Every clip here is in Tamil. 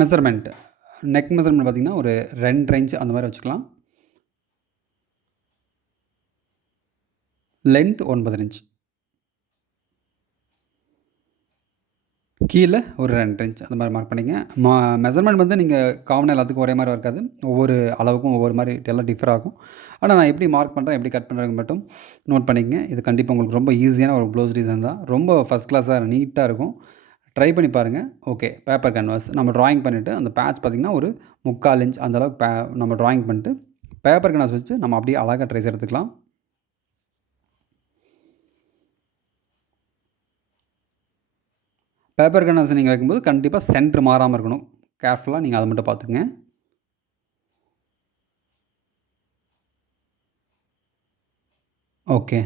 மெஷர்மெண்ட் நெக் மெஷர்மெண்ட் பார்த்திங்கன்னா ஒரு 2 இன்ச் அந்த மாதிரி வச்சுக்கலாம். Length 9 inch. கீழே ஒரு 2 இன்ச் அந்த மாதிரி மார்க் பண்ணிங்க. மெஷர்மெண்ட் வந்து நீங்கள் காமனாக எல்லாத்துக்கும் ஒரே மாதிரி இருக்காது. ஒவ்வொரு அளவுக்கும் ஒவ்வொரு மாதிரி எல்லாம் டிஃபர் ஆகும். ஆனால் நான் எப்படி மார்க் பண்ணுறேன், எப்படி கட் பண்ணுறேன்னு மட்டும் நோட் பண்ணிக்கங்க. இது கண்டிப்பாக உங்களுக்கு ரொம்ப ஈஸியான ஒரு ப்ளவுஸ் டிசைன் தான். ரொம்ப ஃபஸ்ட் கிளாஸாக நீட்டாக இருக்கும். ட்ரை பண்ணி பாருங்கள். ஓகே, பேப்பர் கேன்வாஸ் நம்ம ட்ராயிங் பண்ணிவிட்டு அந்த பேட்ச் பார்த்திங்கன்னா ஒரு 3/4 இன்ச் அந்தளவுக்கு நம்ம ட்ராயிங் பண்ணிட்டு பேப்பர் கேன்வாஸ் வச்சு நம்ம அப்படியே அழகாக ட்ரேஸ் எடுத்துக்கலாம். பேப்பர் கேன்வாஸ் நீங்கள் வைக்கும்போது கண்டிப்பாக சென்டர் மாறாமல் இருக்கணும். கேர்ஃபுல்லாக நீங்கள் அதை மட்டும் பார்த்துக்குங்க. ஓகே,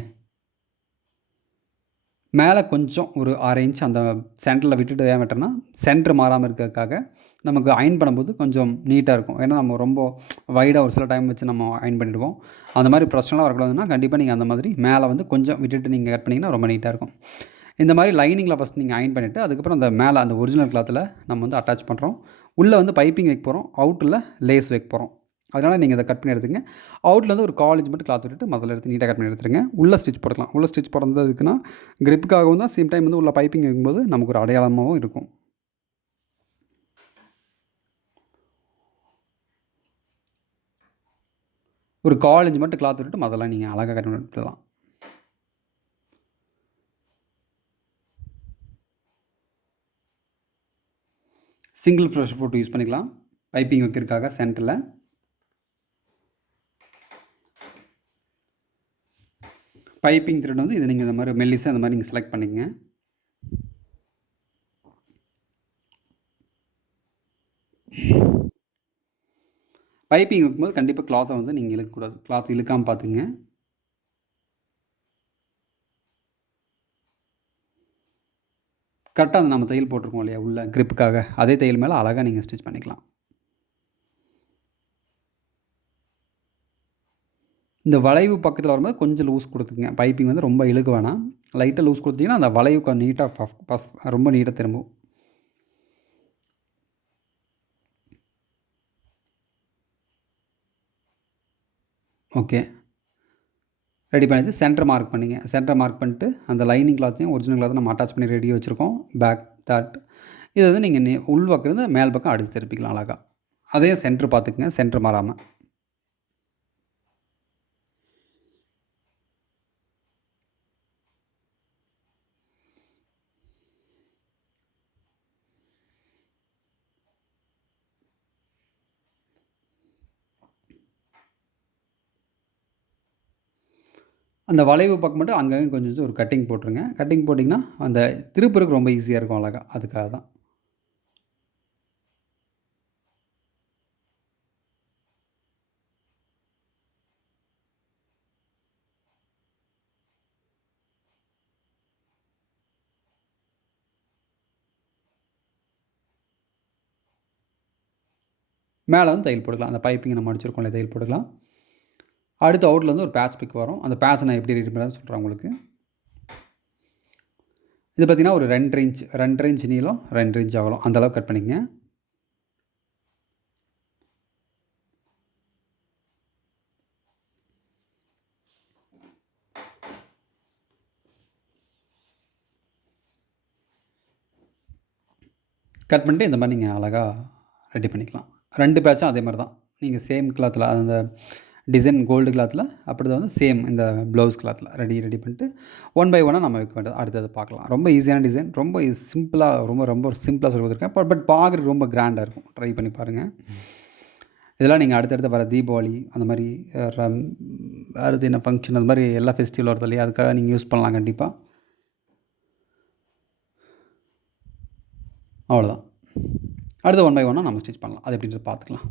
மேலே கொஞ்சம் ஒரு 6 இன்ச் அந்த சென்டரில் விட்டுட்டு ஏன் விட்டோம்னா சென்டர் மாறாமல் இருக்கிறதுக்காக நமக்கு அயன் பண்ணும்போது கொஞ்சம் நீட்டாக இருக்கும். ஏன்னா நம்ம ரொம்ப வைடாக ஒரு சில டைம் வச்சு நம்ம அயன் பண்ணிவிடுவோம். அந்த மாதிரி பிரச்சனைலாம் வரக்கூடாதுன்னா கண்டிப்பாக நீங்கள் அந்த மாதிரி மேலே வந்து கொஞ்சம் விட்டுட்டு நீங்கள் கட் பண்ணிங்கன்னா ரொம்ப நீட்டாக இருக்கும். இந்த மாதிரி லைனிங்கில் ஃபஸ்ட் நீங்கள் அயன் பண்ணிவிட்டு அதுக்கப்புறம் அந்த மேலே அந்த ஒரிஜினல் கிளாத்தில் நம்ம வந்து அட்டாச் பண்ணுறோம். உள்ளே வந்து பைப்பிங் வைக்க போகிறோம், அவுட்டில் லேஸ் வைக்க போகிறோம். அதனால் நீங்கள் இதை கட் பண்ணி எடுத்துங்க. அவுட்டில் வந்து ஒரு காலேஜ் மட்டும் கிளாத் விட்டுட்டு முதல்ல எடுத்து நீட்டாக கட் பண்ணி எடுத்துருங்க. உள்ளே ஸ்டிச் போடலாம். உள்ளே ஸ்டிச் போடுறது எதுக்குன்னா கிரிப்புக்காகவும் தான், சேம் டைம் வந்து உள்ள பைப்பிங் வைக்கும்போது நமக்கு ஒரு அடையாளமாகவும் இருக்கும். ஒரு காலேஜ் மட்டும் கிளாத் விட்டுட்டு முதல்ல நீங்கள் அழகாக கட் பண்ணி விட்டுலாம். சிங்கிள் ப்ரெஷர் போட்டு யூஸ் பண்ணிக்கலாம் பைப்பிங் வைக்கிறதுக்காக சென்டரில். பைப்பிங் த்ரெட் வந்து இது நீங்கள் இந்த மாதிரி மெல்லிஸாக இந்த மாதிரி நீங்கள் செலக்ட் பண்ணிக்கங்க. பைப்பிங் வைக்கும்போது கண்டிப்பாக கிளாத்தை வந்து நீங்கள் இழுக்கக்கூடாது. கிளாத் இழுக்காமல் பார்த்துங்க. கரெக்டாக அந்த நம்ம தையல் போட்டிருக்கோம் இல்லையா உள்ள கிரிப்புக்காக, அதே தையல் மேலே அழகாக நீங்கள் ஸ்டிச் பண்ணிக்கலாம். இந்த வளைவு பக்கத்தில் வரும்போது கொஞ்சம் லூஸ் கொடுத்துங்க. பைப்பிங் வந்து ரொம்ப இழுக்க வேணாம். லைட்டாக லூஸ் கொடுத்தீங்கன்னா அந்த வளைவு கொஞ்சம் நீட்டாக ரொம்ப நீட்டாக திரும்பும். ஓகே, ரெடி பண்ணிச்சு. சென்டர் மார்க் பண்ணிங்க. சென்டர் மார்க் பண்ணிட்டு அந்த லைனிங் கிளாத்தையும் ஒரிஜினல் கிளாத்தையும் நம்ம அட்டாச் பண்ணி ரெடியாக வச்சுருக்கோம். பேக் தட் இதை வந்து நீங்கள் உள் பக்கம் இருந்து மேல் பக்கம் அடித்து திருப்பிக்கலாம் அழகாக. அதே சென்டர் பார்த்துக்குங்க, சென்டர் மாறாமல். அந்த வளைவு பக்கம் மட்டும் அங்கங்கே கொஞ்சம் ஒரு கட்டிங் போட்டுருங்க. கட்டிங் போட்டிங்கன்னா அந்த திருப்புறதுக்கு ரொம்ப ஈஸியாக இருக்கும் அழகாக. அதுக்காக தான். மேலே வந்து தையல் போட்டுக்கலாம். அந்த பைப்பிங் நம்ம அடிச்சிருக்கோம்ல தையல் போட்டுக்கலாம். அடுத்து அவுட்டில் வந்து ஒரு பேட்ச் பிக் வரும். அந்த பேட்சை நான் எப்படி ரெடி பண்ணுறேன்னு சொல்கிறேன் உங்களுக்கு. இது பார்த்திங்கன்னா ஒரு 2 இன்ச் நீளம், 2 இன்ச் அகலம் அந்தளவுக்கு கட் பண்ணிக்கங்க. கட் பண்ணிட்டு இந்த மாதிரி நீங்கள் அழகாக ரெடி பண்ணிக்கலாம். 2 பேட்சும் அதே மாதிரி தான். நீங்கள் சேம் கிளாத்தில் அந்த டிசைன் கோல்டு கிளாத்தில் அப்படி தான் வந்து சேம் இந்த ப்ளவுஸ் கிளாத்தில் ரெடி பண்ணிட்டு 1 பை 1 நம்ம வைக்க வேண்டியது. அடுத்தது பார்க்கலாம். ரொம்ப ஈஸியான டிசைன், ரொம்ப சிம்பிளாக ரொம்ப சிம்பிளாக சொல்லி கொடுத்துருக்கேன். பட் பார்க்குறதுக்கு ரொம்ப கிராண்டாக இருக்கும். ட்ரை பண்ணி பாருங்கள். இதெல்லாம் நீங்கள் அடுத்தடுத்து வர தீபாவளி அந்த மாதிரி அடுத்து என்ன ஃபங்க்ஷன் அந்த மாதிரி எல்லா ஃபெஸ்டிவல் வருது இல்லையா, அதுக்காக நீங்கள் யூஸ் பண்ணலாம் கண்டிப்பாக. அவ்வளோதான். அடுத்து 1 பை 1 நம்ம ஸ்டிச் பண்ணலாம். அது எப்படின்றது பார்த்துக்கலாம்.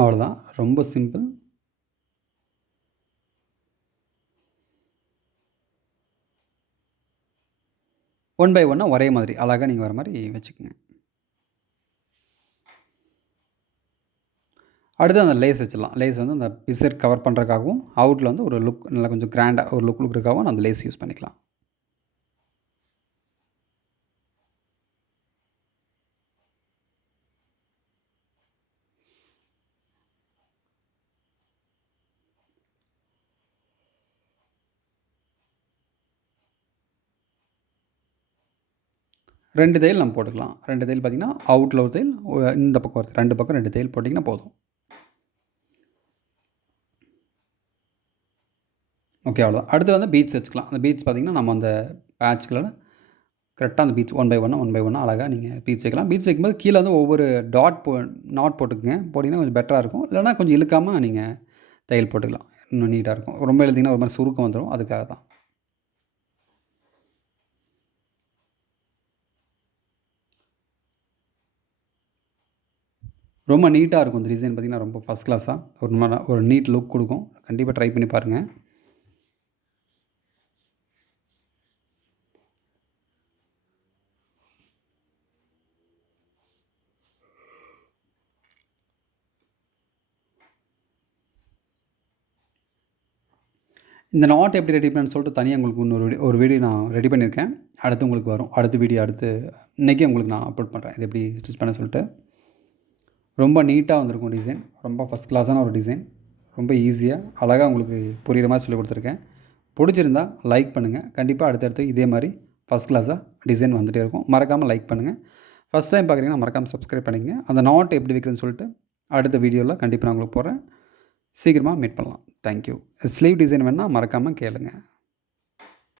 அவ்வளோதான். ரொம்ப சிம்பிள். 1 பை 1 ஒரே மாதிரி அழகாக நீங்கள் வர மாதிரி வச்சுக்கோங்க. அடுத்து அந்த லேஸ் வச்சிடலாம். லேஸ் வந்து அந்த பிசர் கவர் பண்ணுறதுக்காகவும், அவுட்டில் வந்து ஒரு லுக் நல்லா கொஞ்சம் கிராண்டாக ஒரு லுக் கொடுக்குறதுக்காகவும் அந்த லேஸ் யூஸ் பண்ணிக்கலாம். ரெண்டு தையல் நம்ம போட்டுக்கலாம். 2 தையல் பார்த்திங்கன்னா அவுட்டில் ஒரு தையல், இந்த பக்கம் ஒரு 2 பக்கம் 2 தையல் போட்டிங்கன்னா போதும். ஓகே, அவ்வளோதான். அடுத்து வந்து பீட்ஸ் வச்சுக்கலாம். அந்த பீட்ஸ் பார்த்திங்கன்னா நம்ம அந்த பேட்ச்களில் கரெக்டாக அந்த பீட்ஸ் 1 பை 1 அழகாக நீங்கள் பீட்ஸ் வைக்கலாம். பீட்ஸ் வைக்கும்போது கீழே வந்து ஒவ்வொரு நாட் போட்டுக்குங்க. போட்டிங்கன்னா கொஞ்சம் பெட்டராக இருக்கும். இல்லைனா கொஞ்சம் இழுக்காமல் நீங்கள் தையல் போட்டுக்கலாம். இன்னும் நீட்டாக இருக்கும். ரொம்ப இழுத்திங்கன்னா ஒரு மாதிரி சுருக்கம் வந்துடும். அதுக்காக தான். ரொம்ப நீட்டாக இருக்கும். இந்த டிசைன் பார்த்திங்கன்னா ரொம்ப ஃபஸ்ட் கிளாஸாக ஒரு நீட் லுக் கொடுக்கும். கண்டிப்பாக ட்ரை பண்ணி பாருங்கள். இந்த நாட் எப்படி ரெடி பண்ணணும்னு சொல்லிட்டு தனியாக உங்களுக்கு ஒரு வீடியோ நான் ரெடி பண்ணியிருக்கேன். அடுத்து உங்களுக்கு வரும். அடுத்து இன்றைக்கே உங்களுக்கு நான் அப்லோட் பண்ணுறேன். இது எப்படி ஸ்டிச் பண்ண சொல்லிட்டு. ரொம்ப நீட்டாக வந்திருக்கும் டிசைன். ரொம்ப ஃபஸ்ட் கிளாஸான ஒரு டிசைன். ரொம்ப ஈஸியாக அழகாக உங்களுக்கு புரிகிற மாதிரி சொல்லி கொடுத்துருக்கேன். பிடிச்சிருந்தா லைக் பண்ணுங்கள். கண்டிப்பாக அடுத்தடுத்து இதே மாதிரி ஃபஸ்ட் கிளாஸாக டிசைன் வந்துகிட்டே இருக்கும். மறக்காமல் லைக் பண்ணுங்கள். ஃபஸ்ட் டைம் பார்க்குறீங்கன்னா மறக்காமல் சப்ஸ்கிரைப் பண்ணிக்கங்க. அந்த நாட் எப்படி வைக்கிறதுன்னு சொல்லிட்டு அடுத்த வீடியோவில் கண்டிப்பாக நான் உங்களுக்கு போடுறேன். சீக்கிரமாக மீட் பண்ணலாம். தேங்க்யூ. ஸ்லீவ் டிசைன் வேணால் மறக்காமல் கேளுங்கள்.